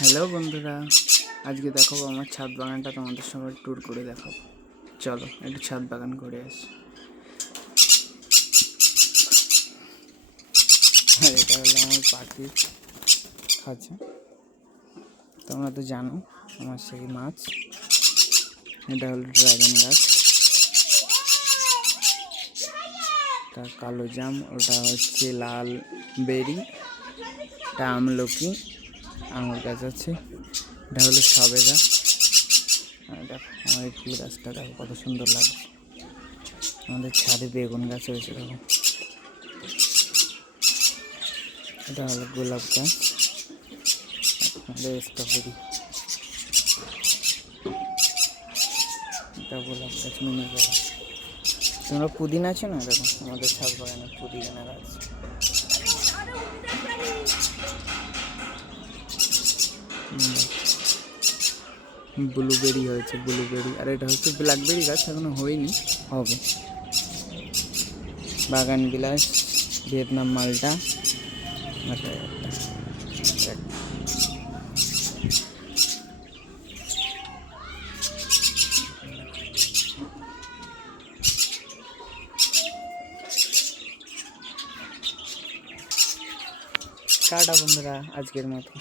Hello বন্ধুরা, আজকে দেখাবো আমার ছাদ বাগানটা তোমাদের সঙ্গে ট্যুর করে দেখাবো। চলো একটু ছাদ বাগান করে আসি। আর এটা হলো আমার পাখির খাঁচা। তোমরা তো জানো আমার সেই মাছ। এটা হলো ড্রাগন গাছ, এটা কালো জাম, ওটা হচ্ছে লাল বেরি, এটা আমলকি, আঙুর গাছ আছে, এটা হলো সবেদা। দেখো আমার এই ফুল গাছটা দেখো কত সুন্দর লাগছে। আমাদের ছাদে বেগুন গাছ হয়েছে দেখো। এটা হলো গোলাপ গাছ, স্ট্রবেরি, এটা গোলাপ গাছ, মিনি গোলাপ। তোমরা পুদিনা আছে না, দেখো আমাদের ছাদ বাগানে পুদিনা গাছ। ব্লুবেরি হয়েছে, ব্লুবেরি। আর এটা হচ্ছে ব্ল্যাকবেরি গাছ, এখনো হয়নি, হবে। বাগান বিলাস, ভিয়েতনাম মালটা, টাটা বন্ধুরা, আজকের মতো।